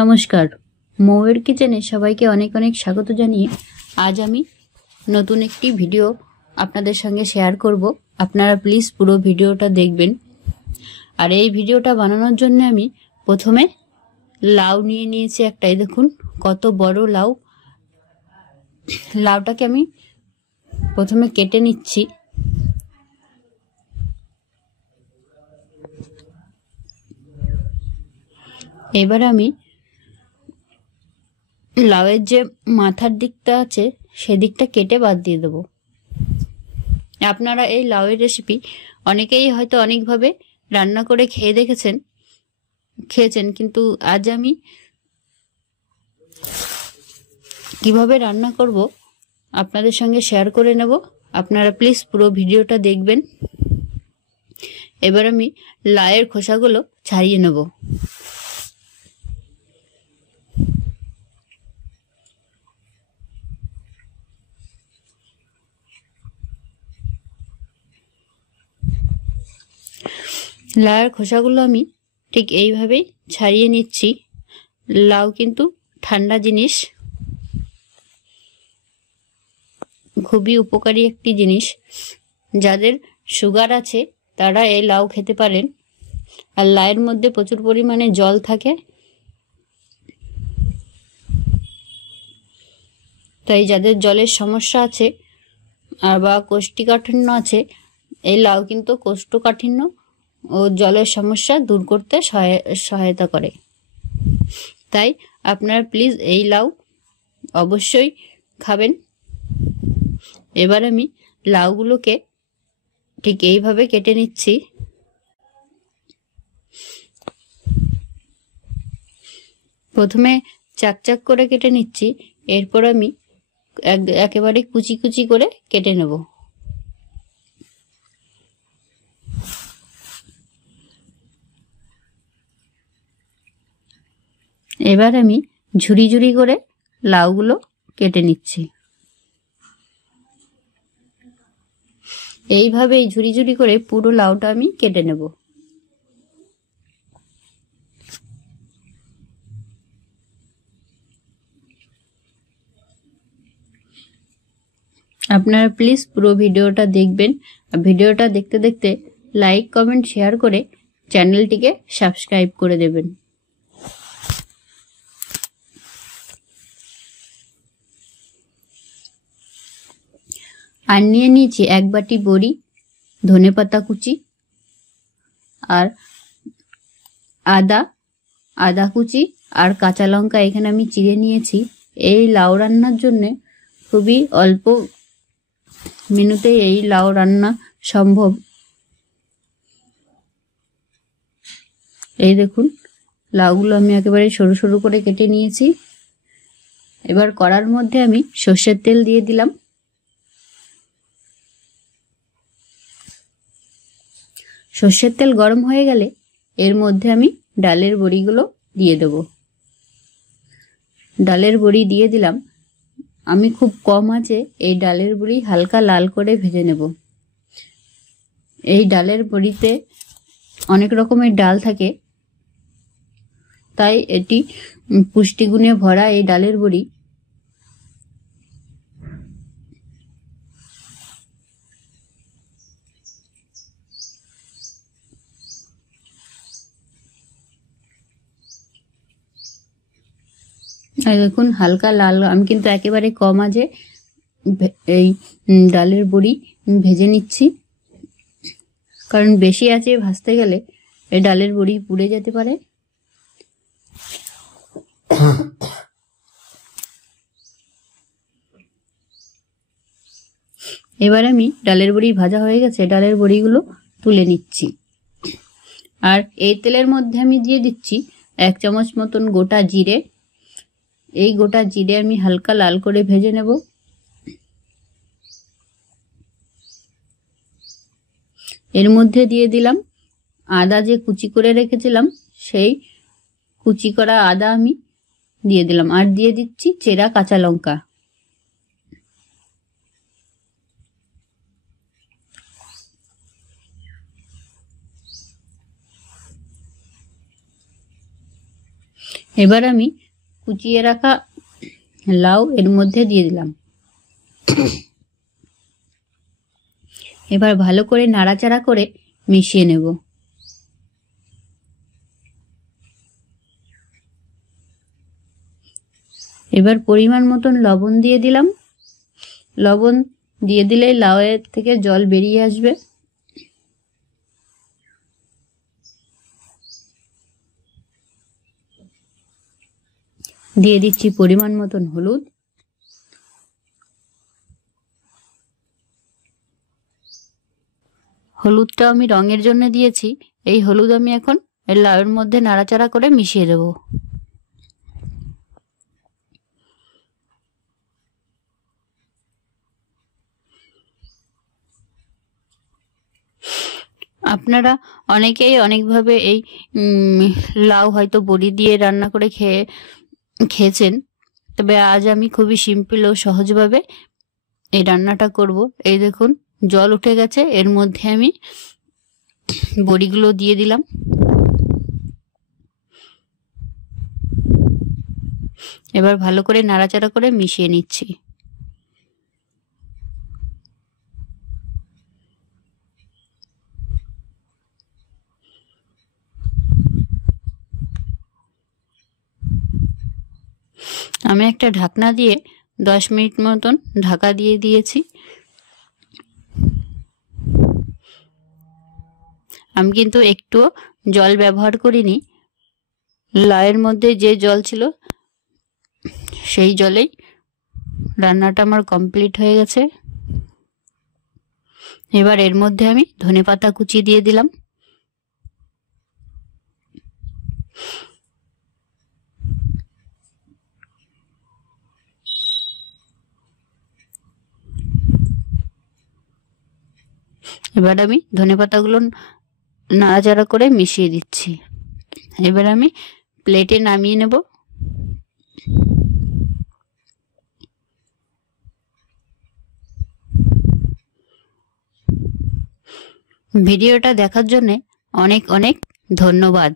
নমস্কার, মৌয়ের কিচেনে সবাইকে অনেক অনেক স্বাগত জানিয়ে আজ আমি নতুন একটি ভিডিও আপনাদের সঙ্গে শেয়ার করব। আপনারা প্লিজ পুরো ভিডিওটা দেখবেন। আর এই ভিডিওটা বানানোর জন্য আমি প্রথমে লাউ নিয়ে নিয়েছি একটাই। দেখুন কত বড় লাউ। লাউটাকে আমি প্রথমে কেটে নিচ্ছি। এবার আমি লাউয়ের যে মাথার দিকটা আছে সেদিকটা কেটে বাদ দিয়ে দেবো। আপনারা এই লাউয়ের রেসিপি অনেকেই হয়তো অনেকভাবে রান্না করে খেয়েছেন, কিন্তু আজ আমি কিভাবে রান্না করব আপনাদের সঙ্গে শেয়ার করে নেব। আপনারা প্লিজ পুরো ভিডিওটা দেখবেন। এবার আমি লাউয়ের খোসাগুলো ছাড়িয়ে নেব। লাউয়ের খোসাগুলো আমি ঠিক এইভাবেই ছাড়িয়ে নিচ্ছি। লাউ কিন্তু ঠান্ডা জিনিস, খুবই উপকারী একটি জিনিস। যাদের সুগার আছে তারা এই লাউ খেতে পারেন। আর লাউয়ের মধ্যে প্রচুর পরিমাণে জল থাকে, তাই যাদের জলের সমস্যা আছে আর বা কোষ্ঠীকাঠিন্য আছে, এই লাউ কিন্তু কোষ্ঠকাঠিন্য ও জলের সমস্যা দূর করতে সহায়তা করে। তাই আপনারা প্লিজ এই লাউ অবশ্যই খাবেন। এবার আমি লাউগুলোকে ঠিক এইভাবে কেটে নিচ্ছি। প্রথমে চাকচাক করে কেটে নিচ্ছি, এরপর আমি একেবারে কুচি কুচি করে কেটে নেব। এবার আমি ঝুরি ঝুরি করে লাউগুলো কেটে নিচ্ছি। এইভাবেই ঝুরি ঝুরি করে পুরো লাউটা আমি কেটে নেব। আপনারা প্লিজ পুরো ভিডিওটা দেখবেন। ভিডিওটা দেখতে দেখতে লাইক, কমেন্ট, শেয়ার করে চ্যানেলটিকে সাবস্ক্রাইব করে দেবেন। আর নিয়ে নিয়েছি এক বাটি বড়ি, ধনেপাতা কুচি আর আদা কুচি আর কাঁচা লঙ্কা এখানে আমি চিড়ে নিয়েছি। এই লাউ রান্নার জন্য খুবই অল্প মিনিটে এই লাউ রান্না সম্ভব। এই দেখুন লাউগুলো আমি একেবারে সরু সরু করে কেটে নিয়েছি। এবার কড়ার মধ্যে আমি সর্ষের তেল দিয়ে দিলাম। সর্ষের তেল গরম হয়ে গেলে এর মধ্যে আমি ডালের বড়িগুলো দিয়ে দেব। ডালের বড়ি দিয়ে দিলাম। আমি খুব কম আঁচে এই ডালের বড়ি হালকা লাল করে ভেজে নেব। এই ডালের বড়িতে অনেক রকমের ডাল থাকে, তাই এটি পুষ্টিগুণে ভরা এই ডালের বড়ি। দেখুন হালকা লাল, আমি কিন্তু একেবারে কম আঁচে এই ডালের বড়ি ভেজে নিচ্ছি, কারণ বেশি আঁচে ভাজতে গেলে এই ডালের বড়ি পুড়ে যেতে পারে। এবার আমি ডালের বড়ি ভাজা হয়ে গেছে, ডালের বড়িগুলো তুলে নিচ্ছি। আর এই তেলের মধ্যে আমি দিয়ে দিচ্ছি 1 চামচ মতন গোটা জিরে। এই গোটা জিরে আমি হালকা লাল করে ভেজে নেব। এর মধ্যে দিয়ে দিলাম আদা, যে কুচি করে রেখেছিলাম সেই কুচি করা আদা আমি দিয়ে দিলাম। আর দিয়ে দিচ্ছি চেরা কাঁচা লঙ্কা। এবার আমি কুচিয়ে রাখা লাউ এর মধ্যে দিয়ে দিলাম। এবার ভালো করে নাড়াচাড়া করে মিশিয়ে নেব। এবার পরিমাণ মতন লবণ দিয়ে দিলাম। লবণ দিয়ে দিলে লাউয়ের থেকে জল বেরিয়ে আসবে। দিয়ে দিচ্ছি পরিমাণ মতন হলুদ। হলুদটা আমি রঙের জন্য দিয়েছি। এই হলুদ আমি এখন এই লাউয়ের মধ্যে নাড়াচাড়া করে মিশিয়ে দেব। আপনারা অনেকেই অনেকভাবে এই লাউ হয়তো বড়ি দিয়ে রান্না করে খেয়েছেন, তবে আজ আমি খুবই সিম্পল ও সহজভাবে এই রান্নাটা করব। এই দেখুন জল উঠে গেছে, এর মধ্যে আমি বড়িগুলো দিয়ে দিলাম। এবার ভালো করে নাড়াচাড়া করে মিশিয়ে নিচ্ছি। আমি একটা ঢাকনা দিয়ে 10 মিনিট মতন ঢাকা দিয়ে দিয়েছি। আমি কিন্তু একটুও জল ব্যবহার করিনি। লাউয়ের মধ্যে যে জল ছিল সেই জলেই রান্নাটা আমার কমপ্লিট হয়ে গেছে। এবার এর মধ্যে আমি ধনেপাতা কুচি দিয়ে দিলাম। এবার আমি ধনেপাতাগুলো নাড়াচাড়া করে মিশিয়ে দিচ্ছি। এবার আমি প্লেটে নামিয়ে নেব। ভিডিওটা দেখার জন্য অনেক অনেক ধন্যবাদ।